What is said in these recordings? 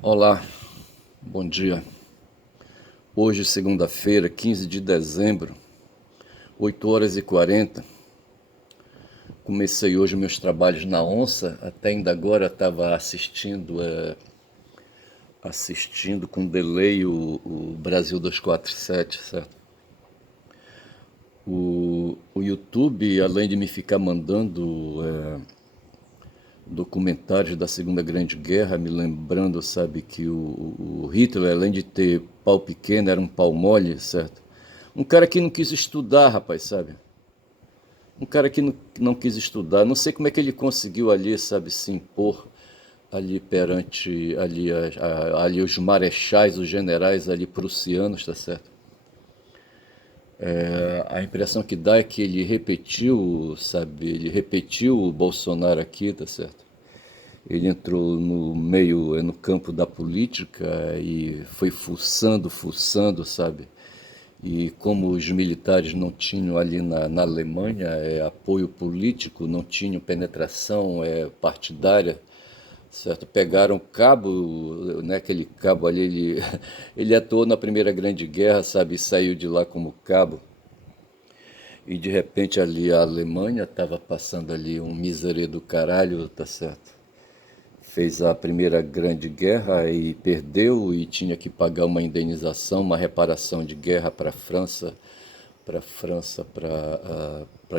Olá, bom dia. Hoje, segunda-feira, 15 de dezembro, 8h40. Comecei hoje meus trabalhos na Onça. Até ainda agora estava assistindo com delay o Brasil 247, certo? O YouTube, além de me ficar mandando documentários da Segunda Grande Guerra, me lembrando, sabe, que o Hitler, além de ter pau pequeno, era um pau mole, certo? Um cara que não quis estudar, rapaz, sabe? Um cara que não quis estudar. Não sei como é que ele conseguiu ali, sabe, se impor ali perante ali os marechais, os generais ali prussianos, tá certo? A impressão que dá é que ele repetiu, sabe, ele repetiu o Bolsonaro aqui, tá certo? Ele entrou no meio, no campo da política e foi fuçando, sabe? E como os militares não tinham ali na Alemanha apoio político, não tinham penetração partidária, certo? Pegaram o cabo, né, aquele cabo ali, ele atuou na Primeira Grande Guerra, sabe? E saiu de lá como cabo. E de repente ali a Alemanha estava passando ali um miserê do caralho, tá certo? Fez a Primeira Grande Guerra e perdeu e tinha que pagar uma indenização, uma reparação de guerra para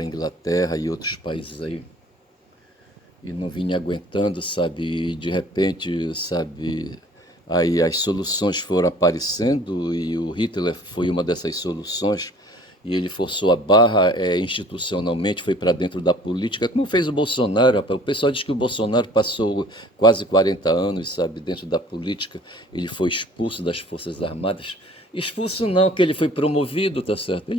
Inglaterra e outros países aí. E não vinha aguentando, sabe? E de repente, sabe, aí as soluções foram aparecendo e o Hitler foi uma dessas soluções e ele forçou a barra institucionalmente, foi para dentro da política, como fez o Bolsonaro. Rapaz. O pessoal diz que o Bolsonaro passou quase 40 anos, sabe, dentro da política. Ele foi expulso das Forças Armadas. Expulso não, que ele foi promovido, tá certo?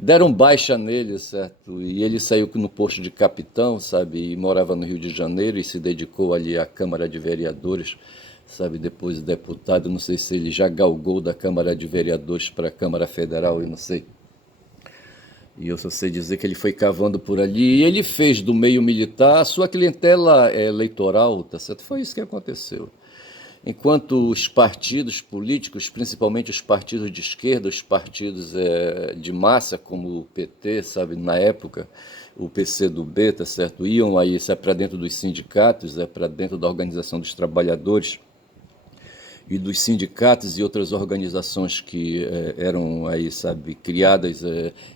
Deram baixa nele, certo? E ele saiu no posto de capitão, sabe? E morava no Rio de Janeiro e se dedicou ali à Câmara de Vereadores, sabe? Depois deputado, não sei se ele já galgou da Câmara de Vereadores para a Câmara Federal, eu não sei. E eu só sei dizer que ele foi cavando por ali e ele fez do meio militar a sua clientela eleitoral, tá certo? Foi isso que aconteceu. Enquanto os partidos políticos, principalmente os partidos de esquerda, os partidos de massa, como o PT, sabe, na época, o PCdoB, tá certo, iam aí para dentro dos sindicatos, para dentro da organização dos trabalhadores e dos sindicatos e outras organizações que eram aí, sabe, criadas,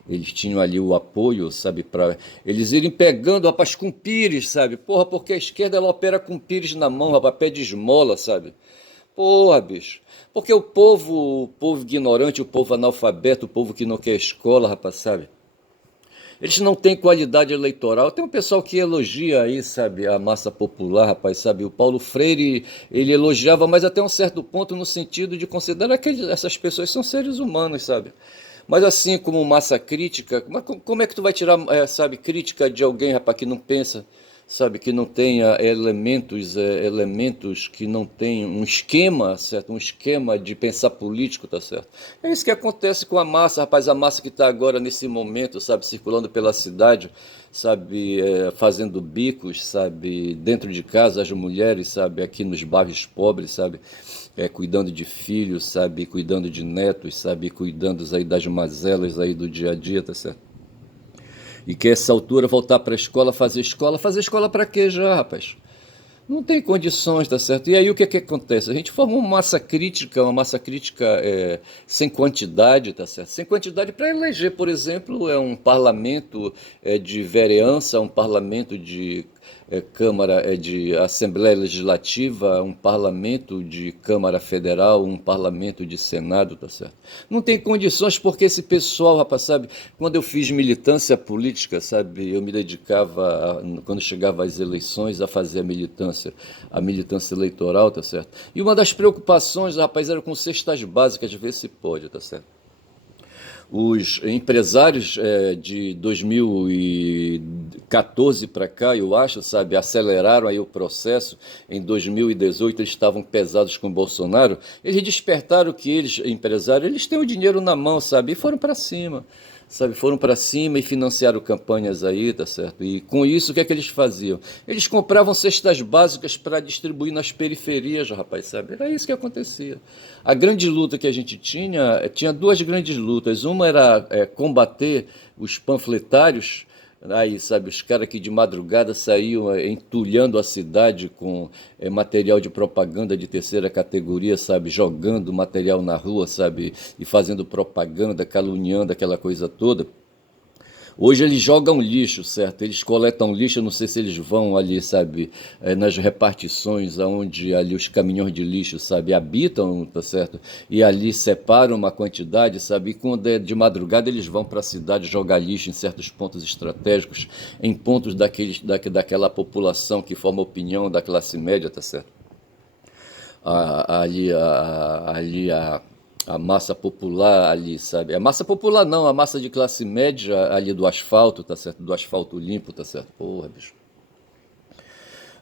eles tinham ali o apoio, sabe, para eles irem pegando, rapaz, com pires, sabe, porra, porque a esquerda ela opera com pires na mão, rapaz, pé de esmola, sabe. Porra, bicho. Porque o povo ignorante, o povo analfabeto, o povo que não quer escola, rapaz, sabe? Eles não têm qualidade eleitoral. Tem um pessoal que elogia aí, sabe, a massa popular, rapaz, sabe? O Paulo Freire, ele elogiava, mas até um certo ponto no sentido de considerar que essas pessoas são seres humanos, sabe? Mas assim como massa crítica, como é que tu vai tirar, sabe, crítica de alguém, rapaz, que não pensa, sabe, que não tenha elementos que não tem um esquema, certo? Um esquema de pensar político, tá certo? É isso que acontece com a massa, rapaz, a massa que está agora nesse momento, sabe, circulando pela cidade, sabe, fazendo bicos, sabe, dentro de casa as mulheres, sabe, aqui nos bairros pobres, sabe, cuidando de filhos, sabe, cuidando de netos, sabe, cuidando aí das mazelas aí do dia a dia, tá certo? E que essa altura voltar para a escola, fazer escola para quê já, rapaz? Não tem condições, tá certo? E aí o que é que acontece? A gente forma uma massa crítica sem quantidade, tá certo? Sem quantidade para eleger, por exemplo, um parlamento de vereança, um parlamento de Câmara de Assembleia Legislativa, um parlamento de Câmara Federal, um parlamento de Senado, tá certo? Não tem condições porque esse pessoal, rapaz, sabe, quando eu fiz militância política, sabe, eu me dedicava, quando chegava às eleições, a fazer a militância eleitoral, tá certo? E uma das preocupações, rapaz, era com cestas básicas, ver se pode, tá certo? Os empresários de 2014 para cá, eu acho, sabe, aceleraram aí o processo. Em 2018 eles estavam pesados com o Bolsonaro. Eles despertaram que eles, empresários, eles têm o dinheiro na mão, sabe, e foram para cima. sabe, foram para cima e financiaram campanhas aí, tá certo? E com isso, o que é que eles faziam? Eles compravam cestas básicas para distribuir nas periferias, rapaz, sabe? Era isso que acontecia. A grande luta que a gente tinha duas grandes lutas. Uma era combater os panfletários, aí, sabe, os caras que de madrugada saíam entulhando a cidade com material de propaganda de terceira categoria, sabe, jogando material na rua, sabe, e fazendo propaganda, caluniando aquela coisa toda. Hoje eles jogam lixo, certo? Eles coletam lixo, eu não sei se eles vão ali, sabe, nas repartições onde ali os caminhões de lixo, sabe, habitam, tá certo? E ali separam uma quantidade, sabe? E quando é de madrugada eles vão para a cidade jogar lixo em certos pontos estratégicos, em pontos daquela população que forma opinião da classe média, tá certo? Ali a massa popular ali, sabe? A massa popular não, a massa de classe média ali do asfalto, tá certo? Do asfalto limpo, tá certo? Porra, bicho.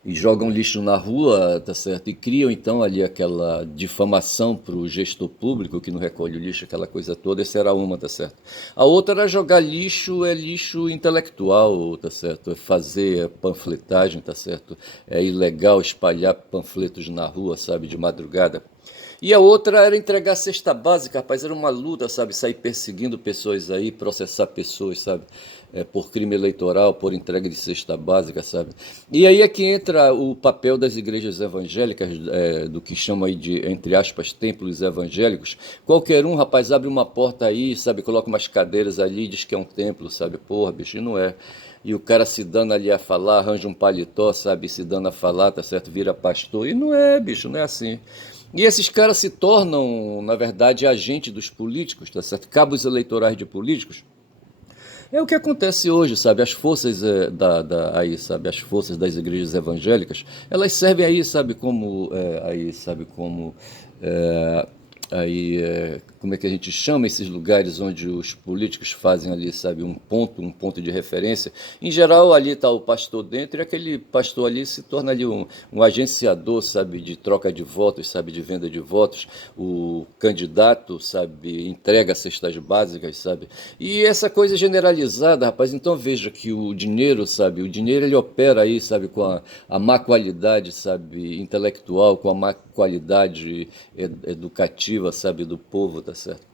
E jogam lixo na rua, tá certo? E criam então ali aquela difamação para o gestor público que não recolhe o lixo, aquela coisa toda. Essa era uma, tá certo? A outra era jogar lixo, é lixo intelectual, tá certo? É fazer panfletagem, tá certo? É ilegal espalhar panfletos na rua, sabe, de madrugada. E a outra era entregar cesta básica, rapaz, era uma luta, sabe, sair perseguindo pessoas aí, processar pessoas, sabe, por crime eleitoral, por entrega de cesta básica, sabe. E aí é que entra o papel das igrejas evangélicas, do que chamam aí de, entre aspas, templos evangélicos. Qualquer um, rapaz, abre uma porta aí, sabe, coloca umas cadeiras ali, diz que é um templo, sabe, porra, bicho, e não é. E o cara se dando ali a falar, arranja um paletó, sabe, se dando a falar, tá certo, vira pastor, e não é, bicho, não é assim. E esses caras se tornam, na verdade, agentes dos políticos, tá certo? Cabos eleitorais de políticos. É o que acontece hoje, sabe? As forças aí, sabe? As forças das igrejas evangélicas, elas servem aí, sabe? Como é, como é que a gente chama esses lugares onde os políticos fazem ali, sabe, um ponto de referência. Em geral, ali está o pastor dentro e aquele pastor ali se torna ali um agenciador, sabe, de troca de votos, sabe, de venda de votos. O candidato, sabe, entrega cestas básicas, sabe. E essa coisa generalizada, rapaz, então veja que o dinheiro, sabe, o dinheiro ele opera aí, sabe, com a má qualidade, sabe, intelectual, com a má qualidade educativa, sabe, do povo, tá certo?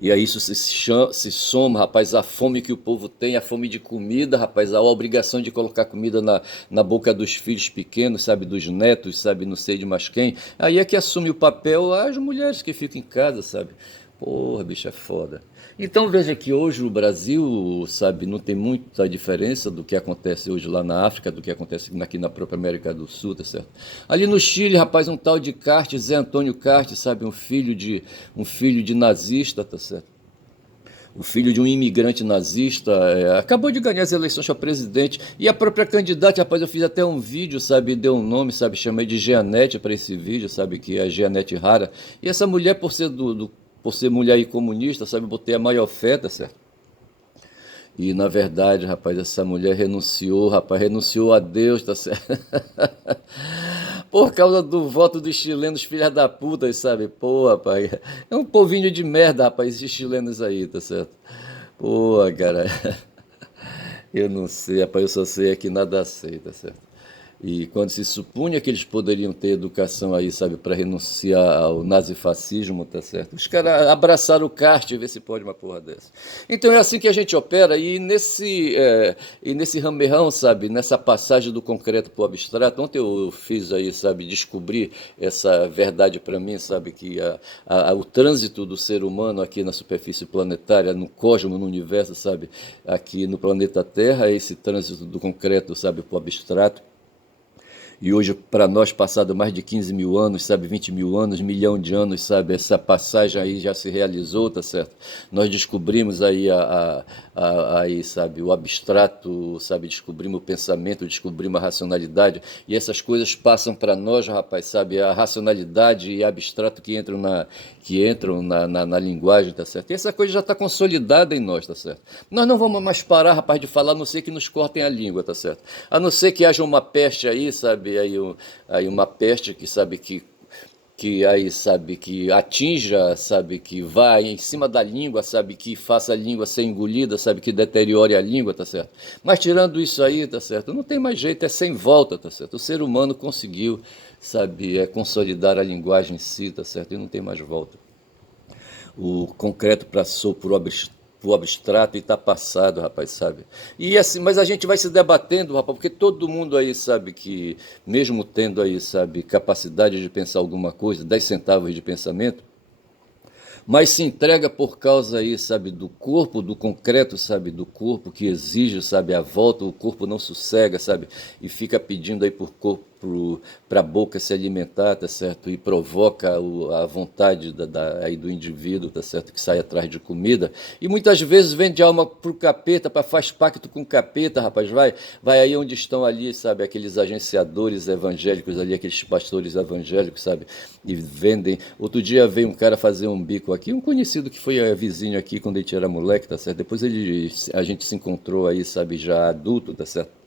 E aí isso se soma, rapaz, a fome que o povo tem, a fome de comida, rapaz, a obrigação de colocar comida na boca dos filhos pequenos, sabe, dos netos, sabe, não sei de mais quem. Aí é que assume o papel as mulheres que ficam em casa, sabe. Porra, bicho, é foda. Então veja que hoje o Brasil, sabe, não tem muita diferença do que acontece hoje lá na África, do que acontece aqui na própria América do Sul, tá certo? Ali no Chile, rapaz, um tal de Cartes, Zé Antônio Cartes, sabe, um filho de nazista, tá certo? O filho de um imigrante nazista, acabou de ganhar as eleições para presidente. E a própria candidata, rapaz, eu fiz até um vídeo, sabe, deu um nome, sabe, chamei de Jeanette para esse vídeo, sabe, que é a Jeanette Rara. E essa mulher, por ser mulher e comunista, sabe, botei a maior fé, tá certo? E na verdade, rapaz, essa mulher renunciou, rapaz, renunciou a Deus, tá certo? Por causa do voto dos chilenos, filha da puta, sabe? Pô, rapaz, é um povinho de merda, rapaz, esses chilenos aí, tá certo? Pô, cara, eu não sei, rapaz, eu só sei é que nada sei, tá certo? E quando se supunha que eles poderiam ter educação aí, sabe, para renunciar ao nazifascismo, tá certo? Os caras abraçaram o kart e ver se pode uma porra dessa. Então é assim que a gente opera e nesse ramerrão, sabe, nessa passagem do concreto para o abstrato. Ontem eu fiz aí, sabe, descobrir essa verdade para mim, sabe, que o trânsito do ser humano aqui na superfície planetária, no cosmos, no universo, sabe, aqui no planeta Terra, esse trânsito do concreto, sabe, para o abstrato. E hoje, para nós, passado mais de 15 mil anos, sabe, 20 mil anos, milhão de anos, sabe, essa passagem aí já se realizou, tá certo? Nós descobrimos aí, aí, sabe, o abstrato, sabe, descobrimos o pensamento, descobrimos a racionalidade, e essas coisas passam para nós, rapaz, sabe, a racionalidade e abstrato que entram na linguagem, tá certo? E essa coisa já está consolidada em nós, tá certo? Nós não vamos mais parar, rapaz, de falar, a não ser que nos cortem a língua, tá certo? A não ser que haja uma peste aí, sabe, aí uma peste que, sabe, que que aí, sabe, que atinja, sabe, que vá em cima da língua, sabe, que faça a língua ser engolida, sabe, que deteriore a língua, tá certo? Mas tirando isso aí, tá certo? Não tem mais jeito, é sem volta, tá certo? O ser humano conseguiu, sabe, consolidar a linguagem em si, tá certo? E não tem mais volta. O concreto passou por abstrato e está passado, rapaz, sabe? E assim, mas a gente vai se debatendo, rapaz, porque todo mundo aí sabe que, mesmo tendo aí, sabe, capacidade de pensar alguma coisa, 10 centavos de pensamento, mas se entrega por causa aí, sabe, do corpo, do concreto, sabe, do corpo que exige, sabe, a volta, o corpo não sossega, sabe, e fica pedindo aí por corpo para a boca se alimentar, tá certo? E provoca a vontade aí do indivíduo, tá certo? Que sai atrás de comida. E muitas vezes vende alma pro capeta, faz pacto com o capeta, rapaz. Vai aí onde estão ali, sabe? Aqueles agenciadores evangélicos ali, aqueles pastores evangélicos, sabe? E vendem. Outro dia veio um cara fazer um bico aqui, um conhecido que foi vizinho aqui quando ele era moleque, tá certo? Depois a gente se encontrou aí, sabe? Já adulto, tá certo?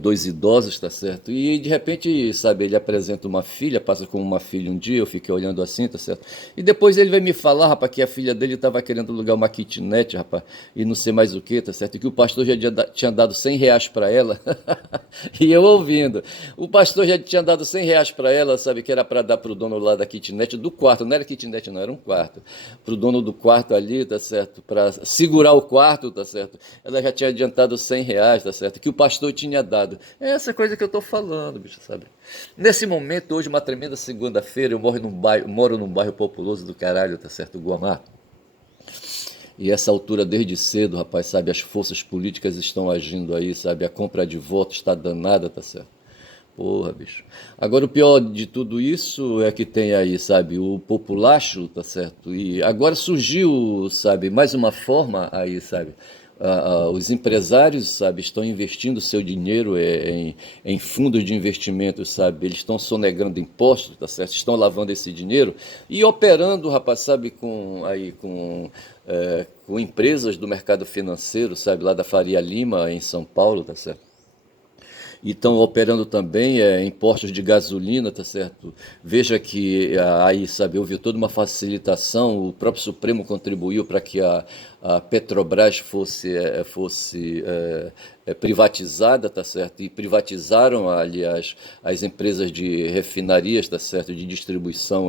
Dois idosos, tá certo? E de repente, sabe, ele apresenta uma filha, passa com uma filha um dia, eu fiquei olhando assim, tá certo? E depois ele vai me falar, rapaz, que a filha dele estava querendo alugar uma kitnet, rapaz, e não sei mais o que, tá certo? E que o pastor já tinha dado R$ 100 para ela, e eu ouvindo. O pastor já tinha dado R$ 100 para ela, sabe, que era para dar pro dono lá da kitnet, do quarto, não era kitnet não, era um quarto, pro dono do quarto ali, tá certo? Para segurar o quarto, tá certo? Ela já tinha adiantado R$ 100, tá certo? Que o pastor tinha dado. É essa coisa que eu tô falando, bicho, sabe? Nesse momento, hoje, uma tremenda segunda-feira, moro num bairro populoso do caralho, tá certo? Guamá. E essa altura, desde cedo, rapaz, sabe? As forças políticas estão agindo aí, sabe? A compra de votos está danada, tá certo? Porra, bicho. Agora, o pior de tudo isso é que tem aí, sabe, o populacho, tá certo? E agora surgiu, sabe, mais uma forma aí, sabe? Os empresários, sabe, estão investindo seu dinheiro em fundos de investimento, sabe? Eles estão sonegando impostos, tá certo? Estão lavando esse dinheiro e operando, rapaz, sabe, com empresas do mercado financeiro, sabe, lá da Faria Lima, em São Paulo, tá certo? E estão operando também em postos de gasolina, tá certo? Veja que aí, sabe, houve toda uma facilitação, o próprio Supremo contribuiu para que a Petrobras fosse privatizada, tá certo? E privatizaram, aliás, as empresas de refinarias, tá certo? De distribuição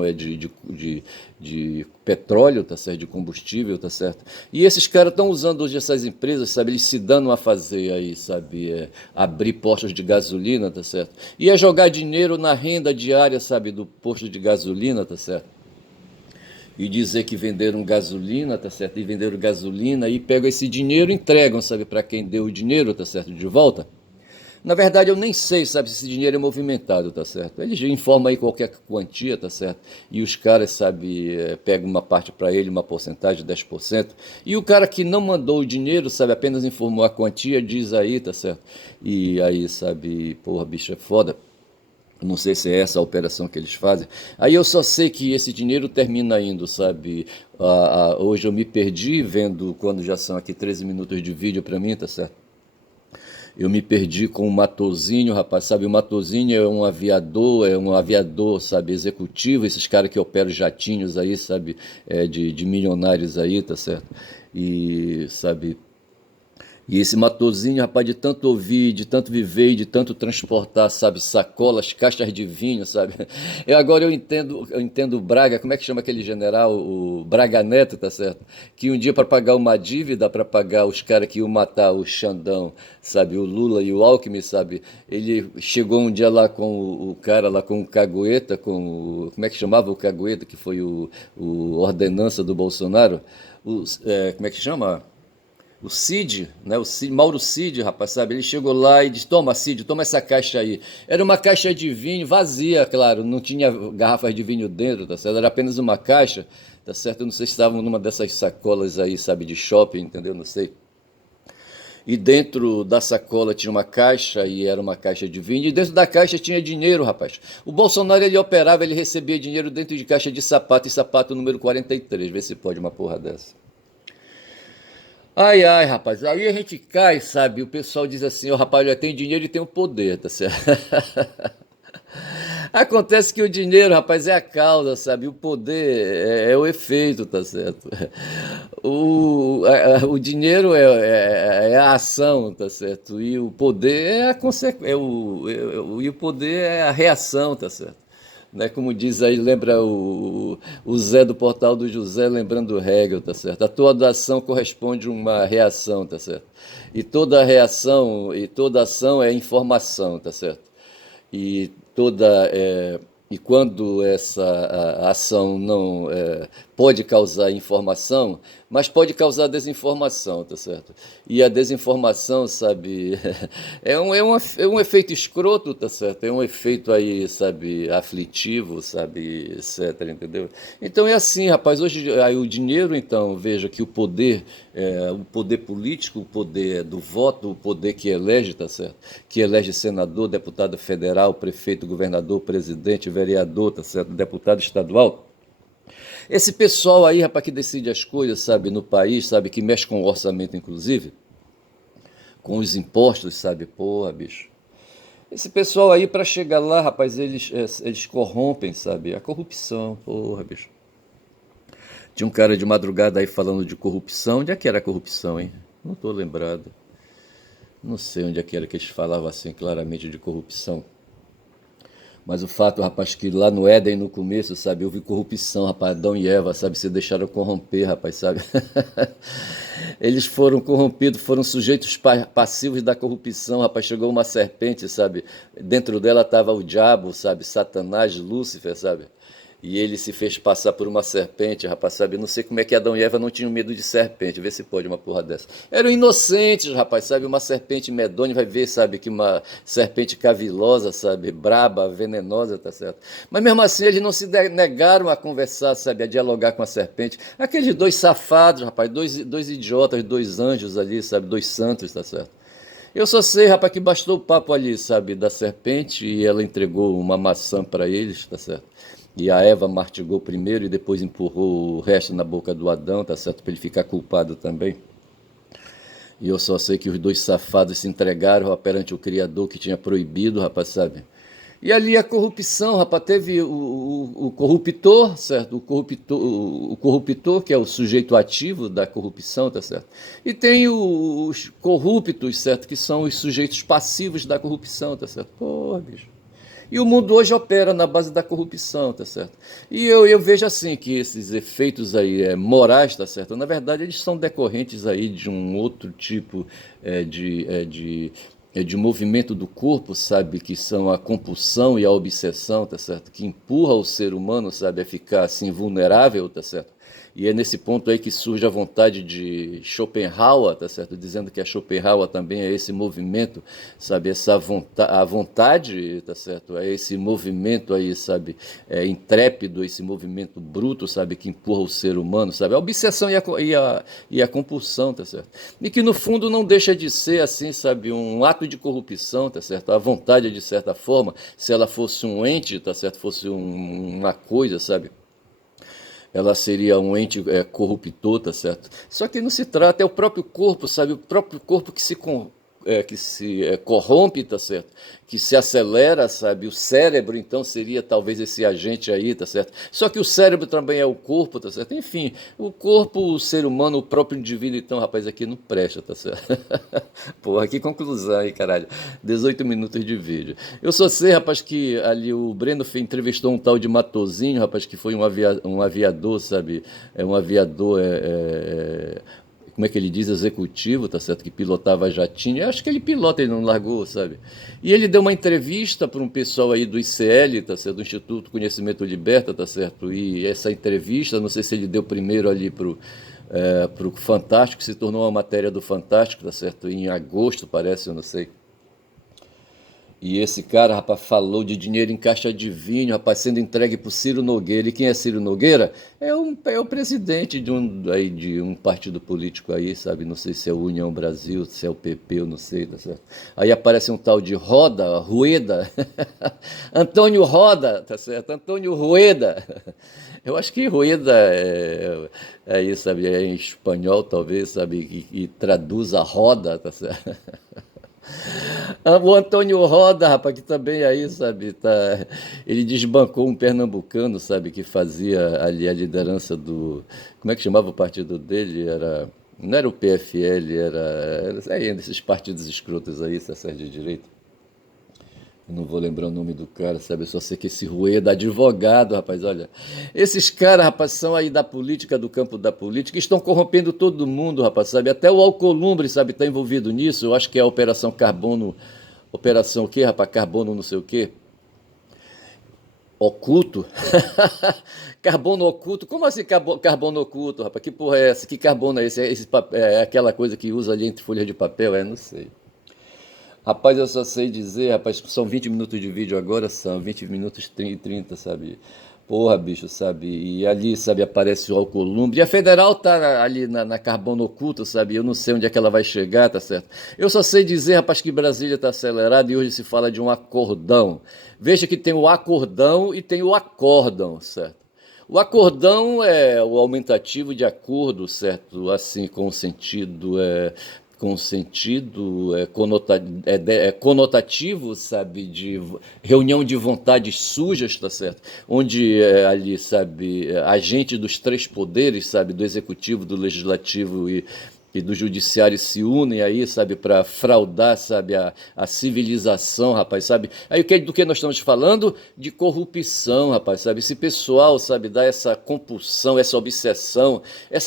de petróleo, tá certo? De combustível, tá certo? E esses caras estão usando hoje essas empresas, sabe? Eles se dando a fazer aí, sabe? Abrir postos de gasolina, tá certo? E jogar dinheiro na renda diária, sabe? Do posto de gasolina, tá certo? E dizer que venderam gasolina, tá certo? E venderam gasolina e pegam esse dinheiro e entregam, sabe, para quem deu o dinheiro, tá certo? De volta. Na verdade, eu nem sei, sabe, se esse dinheiro é movimentado, tá certo? Eles informam aí qualquer quantia, tá certo? E os caras, sabe, pegam uma parte para ele, uma porcentagem, 10%. E o cara que não mandou o dinheiro, sabe, apenas informou a quantia, diz aí, tá certo? E aí, sabe, porra, bicho, é foda. Não sei se é essa a operação que eles fazem. Aí eu só sei que esse dinheiro termina indo, sabe? Hoje eu me perdi vendo, quando já são aqui 13 minutos de vídeo para mim, tá certo? Eu me perdi com o Matozinho, rapaz, sabe? O Matozinho é um aviador, sabe? Executivo, esses caras que operam jatinhos aí, sabe? De milionários aí, tá certo? E, sabe, e esse Matozinho, rapaz, de tanto ouvir, de tanto viver, de tanto transportar, sabe, sacolas, caixas de vinho, sabe? Agora eu entendo o Braga, como é que chama aquele general, o Braga Neto, tá certo? Que um dia para pagar uma dívida, para pagar os caras que iam matar o Xandão, sabe, o Lula e o Alckmin, sabe? Ele chegou um dia lá com o cara lá com o Cagueta, como é que chamava o Cagueta, que foi o ordenança do Bolsonaro? Como é que chama? O Cid, né? O Cid, Mauro Cid, rapaz, sabe? Ele chegou lá e disse: Toma, Cid, toma essa caixa aí. Era uma caixa de vinho vazia, claro, não tinha garrafas de vinho dentro, tá certo? Era apenas uma caixa, tá certo? Eu não sei se estavam numa dessas sacolas aí, sabe, de shopping, entendeu? Não sei. E dentro da sacola tinha uma caixa e era uma caixa de vinho. E dentro da caixa tinha dinheiro, rapaz. O Bolsonaro ele operava, ele recebia dinheiro dentro de caixa de sapato e sapato número 43. Vê se pode uma porra dessa. Ai, ai, rapaz, aí a gente cai, sabe? O pessoal diz assim: ó, rapaz, já tem dinheiro e tem o poder, tá certo? Acontece que o dinheiro, rapaz, é a causa, sabe? O poder é o efeito, tá certo? O dinheiro é a ação, tá certo? E o poder é a consequência, e o poder é a reação, tá certo? Né? Como diz aí, lembra o Zé do Portal do José, lembrando o Hegel, tá certo? A toda ação corresponde a uma reação, tá certo? E toda ação é informação, tá certo? E toda e quando essa ação não pode causar informação, mas pode causar desinformação, tá certo? E a desinformação, sabe, é um efeito escroto, tá certo? É um efeito aí, sabe, aflitivo, sabe, etc, entendeu? Então é assim, rapaz, hoje aí o dinheiro, então, veja que o poder político, o poder do voto, o poder que elege, tá certo? Que elege senador, deputado federal, prefeito, governador, presidente, vereador, tá certo? Deputado estadual. Esse pessoal aí, rapaz, que decide as coisas, sabe, no país, sabe, que mexe com o orçamento, inclusive, com os impostos, sabe, porra, bicho. Esse pessoal aí, para chegar lá, rapaz, eles corrompem, sabe, a corrupção, porra, bicho. Tinha um cara de madrugada aí falando de corrupção. Onde é que era a corrupção, hein? Não tô lembrado. Não sei onde é que era que eles falavam assim claramente de corrupção. Mas o fato, rapaz, que lá no Éden, no começo, sabe, houve corrupção, rapaz, Adão e Eva, sabe, se deixaram corromper, rapaz, sabe. Eles foram corrompidos, foram sujeitos passivos da corrupção, rapaz, chegou uma serpente, sabe, dentro dela estava o diabo, sabe, Satanás, Lúcifer, sabe. E ele se fez passar por uma serpente, rapaz, sabe? Não sei como é que Adão e Eva não tinham medo de serpente, vê se pode uma porra dessa. Eram inocentes, rapaz, sabe? Uma serpente medonha, vai ver, sabe? Que uma serpente cavilosa, sabe? Braba, venenosa, tá certo? Mas mesmo assim, eles não se negaram a conversar, sabe? A dialogar com a serpente. Aqueles dois safados, rapaz, dois idiotas, dois anjos ali, sabe? Dois santos, tá certo? Eu só sei, rapaz, que bastou o papo ali, sabe, da serpente e ela entregou uma maçã para eles, tá certo? E a Eva mastigou primeiro e depois empurrou o resto na boca do Adão, tá certo? Para ele ficar culpado também. E eu só sei que os dois safados se entregaram rapaz, perante o Criador que tinha proibido, rapaz, sabe? E ali a corrupção, rapaz, teve o corruptor, certo? O corruptor, que é o sujeito ativo da corrupção, tá certo? E tem os corruptos, certo? Que são os sujeitos passivos da corrupção, tá certo? Porra, bicho. E o mundo hoje opera na base da corrupção, tá certo? E eu vejo assim que esses efeitos aí morais, tá certo? Na verdade, eles são decorrentes aí de um outro tipo de movimento do corpo, sabe? Que são a compulsão e a obsessão, tá certo? Que empurra o ser humano, sabe, a ficar assim vulnerável, tá certo? E é nesse ponto aí que surge a vontade de Schopenhauer, tá certo? Dizendo que a Schopenhauer também é esse movimento, sabe? A vontade, tá certo? É esse movimento aí, sabe? Intrépido, esse movimento bruto, sabe? Que empurra o ser humano, sabe? A obsessão e a compulsão, tá certo? E que no fundo não deixa de ser, assim, sabe? Um ato de corrupção, tá certo? A vontade, de certa forma, se ela fosse um ente, tá certo? Fosse uma coisa, sabe? Ela seria um ente corruptor, tá certo? Só que não se trata, é o próprio corpo, sabe? O próprio corpo que se corrompe, tá certo? Que se acelera, sabe? O cérebro, então, seria talvez esse agente aí, tá certo? Só que o cérebro também é o corpo, tá certo? Enfim, o corpo, o ser humano, o próprio indivíduo, então, rapaz, aqui não presta, tá certo? Porra, que conclusão aí, caralho. 18 minutos de vídeo. Eu só sei, rapaz, que ali o Breno entrevistou um tal de Matozinho, rapaz, que foi um aviador, sabe? É um aviador, como é que ele diz, executivo, tá certo? Que pilotava jatinho. Eu acho que ele pilota, ele não largou, sabe? E ele deu uma entrevista para um pessoal aí do ICL, tá certo? Do Instituto Conhecimento Liberta, tá certo? E essa entrevista, não sei se ele deu primeiro ali pro Fantástico, se tornou uma matéria do Fantástico, tá certo? Em agosto, parece, eu não sei. E esse cara, rapaz, falou de dinheiro em caixa de vinho, rapaz, sendo entregue para o Ciro Nogueira. E quem é Ciro Nogueira? É o presidente de um partido político aí, sabe? Não sei se é o União Brasil, se é o PP, eu não sei, tá certo? Aí aparece um tal de Rueda, Antônio Roda, tá certo? Antônio Rueda. Eu acho que Rueda é isso, sabe? É em espanhol, talvez, sabe? E traduz a roda, tá certo? O Antônio Roda, rapaz, que também aí, sabe, tá, ele desbancou um pernambucano, sabe, que fazia ali a liderança do, como é que chamava o partido dele? Não era o PFL, era aí, esses partidos escrotos aí, essa série de direita. Eu não vou lembrar o nome do cara, sabe? Eu só sei que esse Rueda, advogado, rapaz, olha. Esses caras, rapaz, são aí da política, do campo da política, estão corrompendo todo mundo, rapaz, sabe? Até o Alcolumbre, sabe, está envolvido nisso. Eu acho que é a Operação Carbono. Operação o quê, rapaz? Carbono não sei o quê. Oculto? Carbono oculto? Como assim carbono oculto, rapaz? Que porra é essa? Que carbono é esse? É aquela coisa que usa ali entre folhas de papel? É, não sei. Rapaz, eu só sei dizer, rapaz, são 20 minutos de vídeo agora, são 20 minutos e 30, sabe? Porra, bicho, sabe? E ali, sabe, aparece o Alcolumbre. E a Federal tá ali na Carbono Oculto, sabe? Eu não sei onde é que ela vai chegar, tá certo? Eu só sei dizer, rapaz, que Brasília tá acelerada e hoje se fala de um acordão. Veja que tem o acordão e tem o acórdão, certo? O acordão é o aumentativo de acordo, certo? Assim, com sentido conotativo, sabe, de reunião de vontades sujas, tá certo? Onde ali, sabe, agentes dos três poderes, sabe, do executivo, do legislativo e do judiciário se unem aí, sabe, para fraudar, sabe, a civilização, rapaz, sabe? Aí do que nós estamos falando? De corrupção, rapaz, sabe? Esse pessoal, sabe, dá essa compulsão, essa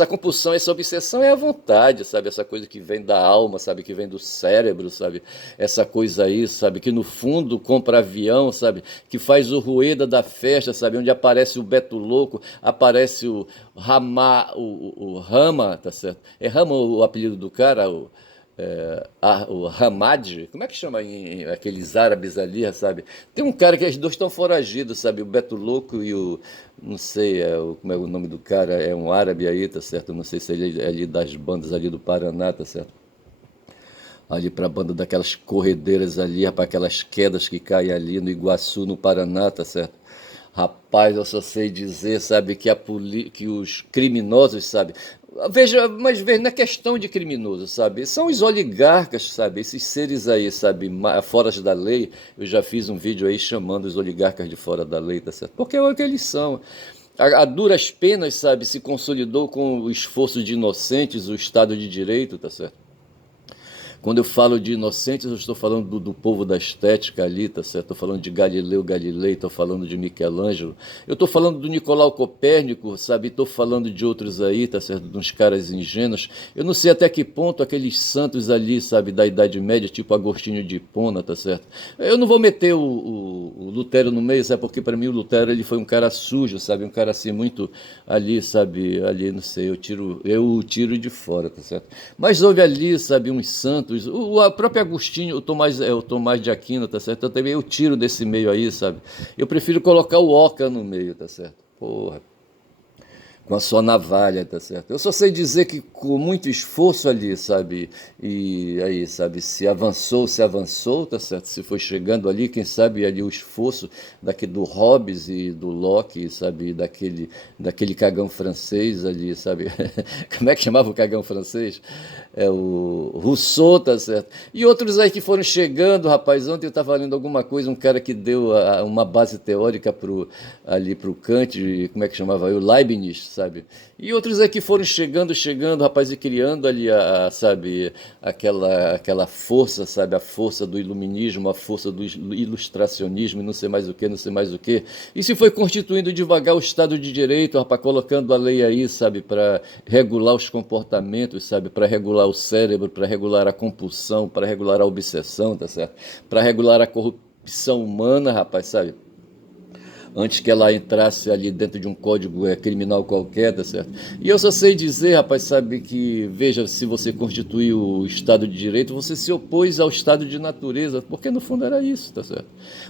compulsão, essa obsessão é a vontade, sabe? Essa coisa que vem da alma, sabe, que vem do cérebro, sabe? Essa coisa aí, sabe, que no fundo compra avião, sabe? Que faz o rueda da festa, sabe? Onde aparece o Beto Louco, aparece o Rama, tá certo? É Rama o apelido do cara, o Hamad, como é que chama aqueles árabes ali, sabe? Tem um cara que os dois estão foragidos, sabe? O Beto Louco e não sei, como é o nome do cara, é um árabe aí, tá certo? Não sei se ele é ali das bandas ali do Paraná, tá certo? Ali para a banda daquelas corredeiras ali, para aquelas quedas que caem ali no Iguaçu, no Paraná, tá certo? Rapaz, eu só sei dizer, sabe, que os criminosos, sabe, veja, mas veja, não é questão de criminoso, sabe, são os oligarcas, sabe, esses seres aí, sabe, fora da lei. Eu já fiz um vídeo aí chamando os oligarcas de fora da lei, tá certo? Porque é o que eles são. A duras penas, sabe, se consolidou com o esforço de inocentes, o Estado de Direito, tá certo? Quando eu falo de inocentes, eu estou falando do povo da estética ali, tá certo? Estou falando de Galileu Galilei, estou falando de Michelangelo, eu estou falando do Nicolau Copérnico, sabe? Estou falando de outros aí, tá certo? De uns caras ingênuos. Eu não sei até que ponto aqueles santos ali, sabe, da Idade Média, tipo Agostinho de Hipona, tá certo? Eu não vou meter o Lutero no meio, sabe? Porque para mim o Lutero ele foi um cara sujo, sabe? Um cara assim muito ali, sabe? Ali, não sei, eu o tiro de fora, tá certo? Mas houve ali, sabe, uns santos, o próprio Agostinho, o Tomás de Aquino, tá certo? Eu também eu tiro desse meio aí, sabe? Eu prefiro colocar o Oca no meio, tá certo? Porra, com a sua navalha, tá certo? Eu só sei dizer que com muito esforço ali, sabe? E aí, sabe, se avançou, tá certo? Se foi chegando ali, quem sabe ali o esforço do Hobbes e do Locke, sabe? Daquele cagão francês ali, sabe? Como é que chamava o cagão francês? É o Rousseau, tá certo? E outros aí que foram chegando, rapaz. Ontem eu estava lendo alguma coisa, um cara que deu uma base teórica ali pro Kant, como é que chamava? O Leibniz, sabe? E outros aí que foram chegando, rapaz, e criando ali, sabe, aquela força, sabe? A força do iluminismo, a força do ilustracionismo, não sei mais o que, não sei mais o que. E se foi constituindo devagar o Estado de Direito, rapaz, colocando a lei aí, sabe, para regular os comportamentos, sabe, para regular o cérebro, para regular a compulsão, para regular a obsessão, tá certo? Para regular a corrupção humana, rapaz, sabe? Antes que ela entrasse ali dentro de um código criminal qualquer, tá certo? E eu só sei dizer, rapaz, sabe que, veja, se você constituir o Estado de Direito, você se opôs ao Estado de natureza, porque no fundo era isso, tá certo?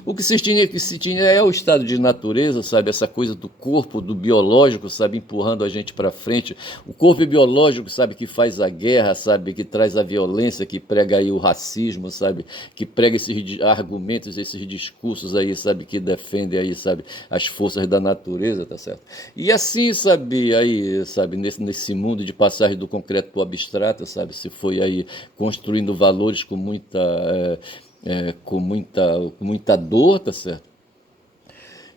O que se tinha é o Estado de natureza, sabe? Essa coisa do corpo, do biológico, sabe? Empurrando a gente para frente. O corpo biológico, sabe? Que faz a guerra, sabe? Que traz a violência, que prega aí o racismo, sabe? Que prega esses argumentos, esses discursos aí, sabe? Que defendem aí, sabe? as forças da natureza, tá certo? E assim, sabe, aí, sabe, nesse mundo de passagem do concreto para o abstrato, sabe, se foi aí construindo valores com muita dor, tá certo?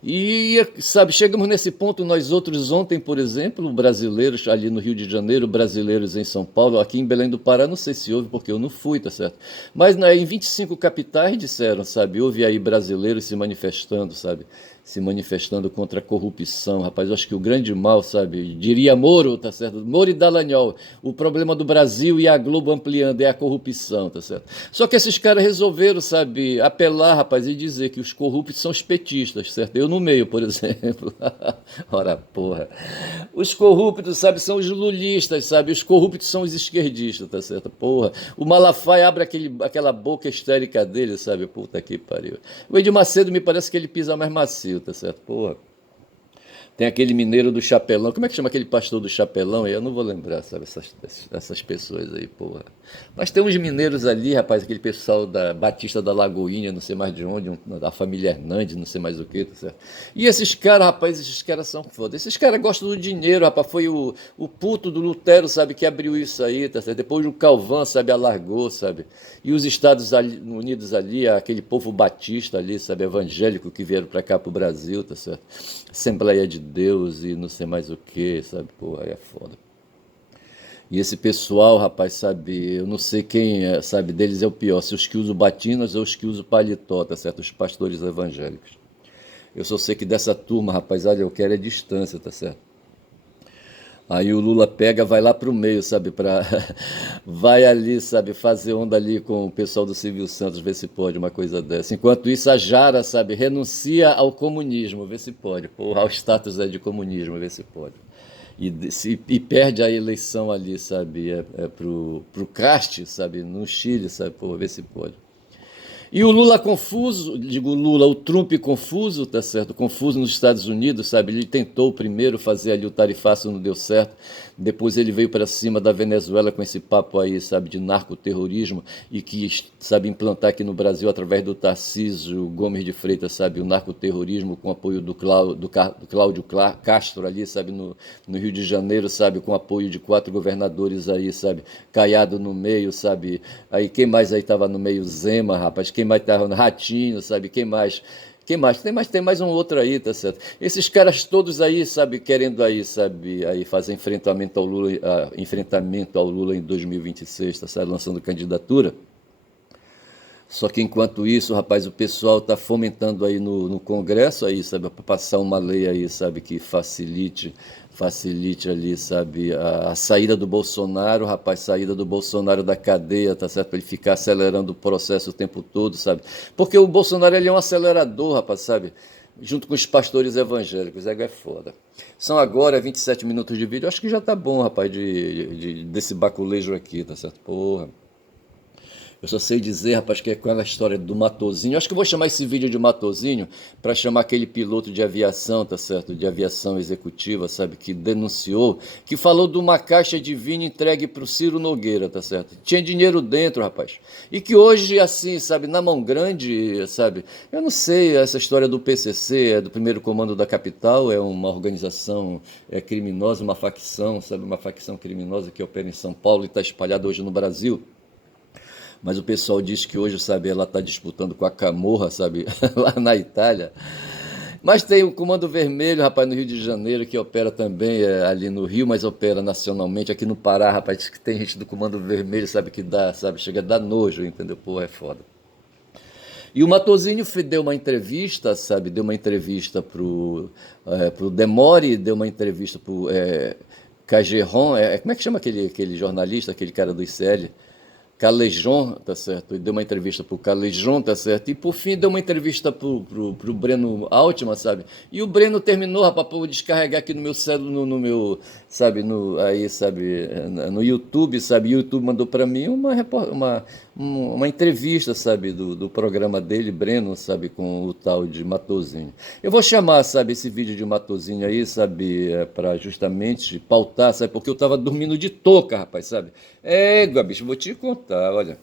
E, sabe, chegamos nesse ponto, nós outros ontem, por exemplo, brasileiros ali no Rio de Janeiro, brasileiros em São Paulo, aqui em Belém do Pará, não sei se houve, porque eu não fui, tá certo? Mas né, em 25 capitais disseram, sabe, houve aí brasileiros se manifestando, sabe? Se manifestando contra a corrupção, rapaz, eu acho que o grande mal, sabe, diria Moro, tá certo? Moro e Dallagnol, o problema do Brasil e a Globo ampliando é a corrupção, tá certo? Só que esses caras resolveram, sabe, apelar, rapaz, e dizer que os corruptos são os petistas, certo? Eu no meio, por exemplo. Ora, porra. Os corruptos, sabe, são os lulistas, sabe? Os corruptos são os esquerdistas, tá certo? Porra. O Malafaia abre aquela boca histérica dele, sabe? Puta que pariu. O Edir Macedo me parece que ele pisa mais macio, tá certo? Porra. Tem aquele mineiro do Chapelão. Como é que chama aquele pastor do Chapelão aí? Eu não vou lembrar, sabe? Essas pessoas aí, porra. Mas tem uns mineiros ali, rapaz, aquele pessoal da Batista da Lagoinha, não sei mais de onde, da família Hernandes, não sei mais o que, tá certo? E esses caras, rapaz, esses caras são foda. Esses caras gostam do dinheiro, rapaz. Foi o puto do Lutero, sabe, que abriu isso aí, tá certo? Depois o Calvin, sabe, alargou, sabe? E os Estados Unidos ali, aquele povo batista ali, sabe, evangélico que vieram pra cá pro Brasil, tá certo? Assembleia de Deus e não sei mais o que, sabe? Pô, aí é foda. E esse pessoal, rapaz, sabe, eu não sei quem é, sabe, deles é o pior, se os que usam batinas ou os que usam paletó, tá certo? Os pastores evangélicos. Eu só sei que dessa turma, rapaz, olha, eu quero é distância, tá certo? Aí o Lula pega, vai lá pro meio, sabe, vai ali, sabe, fazer onda ali com o pessoal do Silvio Santos, ver se pode uma coisa dessa. Enquanto isso, a Jara, sabe, renuncia ao comunismo, ver se pode, porra, ao status de comunismo, ver se pode. E perde a eleição ali, sabe, pro Cast, sabe, no Chile, sabe, porra, ver se pode. E o Lula confuso, digo Lula, o Trump confuso, tá certo? Confuso nos Estados Unidos, sabe? Ele tentou primeiro fazer ali o tarifaço, não deu certo. Depois ele veio para cima da Venezuela com esse papo aí, sabe, de narcoterrorismo e quis, sabe, implantar aqui no Brasil através do Tarcísio Gomes de Freitas, sabe, o narcoterrorismo com apoio do Cláudio Castro ali, sabe, no Rio de Janeiro, sabe, com apoio de 4 governadores aí, sabe, Caiado no meio, sabe, aí quem mais aí estava no meio? Zema, rapaz, quem mais estava no Ratinho, sabe, quem mais? Quem mais? Tem mais um outro aí, tá certo? Esses caras todos aí, sabe, querendo aí, sabe, aí fazer enfrentamento ao Lula em 2026, tá certo? Lançando candidatura. Só que enquanto isso, rapaz, o pessoal está fomentando aí no Congresso aí, sabe, para passar uma lei aí, sabe, que facilite ali, sabe, a saída do Bolsonaro, rapaz, saída do Bolsonaro da cadeia, tá certo, para ele ficar acelerando o processo o tempo todo, sabe? Porque o Bolsonaro ele é um acelerador, rapaz, sabe? Junto com os pastores evangélicos, é foda. São agora 27 minutos de vídeo, acho que já tá bom, rapaz, desse baculejo aqui, tá certo? Porra. Eu só sei dizer, rapaz, que é aquela história do Matozinho. Acho que eu vou chamar esse vídeo de Matozinho para chamar aquele piloto de aviação, tá certo? De aviação executiva, sabe? Que denunciou, que falou de uma caixa de vinho entregue para o Ciro Nogueira, tá certo? Tinha dinheiro dentro, rapaz. E que hoje, assim, sabe, na mão grande, sabe? Eu não sei, essa história do PCC, do Primeiro Comando da Capital, é uma organização criminosa, uma facção, sabe? Uma facção criminosa que opera em São Paulo e está espalhada hoje no Brasil. Mas o pessoal diz que hoje, sabe, ela está disputando com a Camorra, sabe, lá na Itália. Mas tem o Comando Vermelho, rapaz, no Rio de Janeiro, que opera também ali no Rio, mas opera nacionalmente. Aqui no Pará, rapaz, diz que tem gente do Comando Vermelho, sabe, que dá, sabe, chega a dar nojo, entendeu? Pô, é foda. E o Matozinho deu uma entrevista, sabe, deu uma entrevista pro Demore, deu uma entrevista pro Cageron, como é que chama aquele jornalista, aquele cara do ICL? Calejon, tá certo? E deu uma entrevista pro Calejon, tá certo? E por fim deu uma entrevista pro Breno Altman, sabe? E o Breno terminou, rapaz, pra eu descarregar aqui no meu celular, no meu, sabe, aí, sabe, no YouTube, sabe? O YouTube mandou para mim uma entrevista, sabe, do programa dele, Breno, sabe, com o tal de Matozinho. Eu vou chamar, sabe, esse vídeo de Matozinho aí, sabe, para justamente pautar, sabe? Porque eu tava dormindo de touca, rapaz, sabe? Bicho, vou te contar, olha.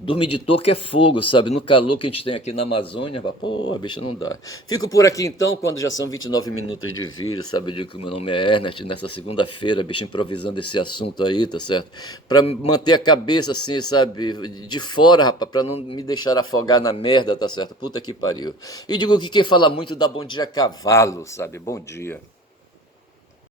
do meditor que é fogo, sabe? No calor que a gente tem aqui na Amazônia, pô, bicho, não dá. Fico por aqui então, quando já são 29 minutos de vídeo, sabe? Eu digo que o meu nome é Ernest, nessa segunda-feira, bicho, improvisando esse assunto aí, tá certo? Pra manter a cabeça assim, sabe? De fora, rapaz, pra não me deixar afogar na merda, tá certo? Puta que pariu. E digo que quem fala muito dá bom dia a cavalo, sabe? Bom dia.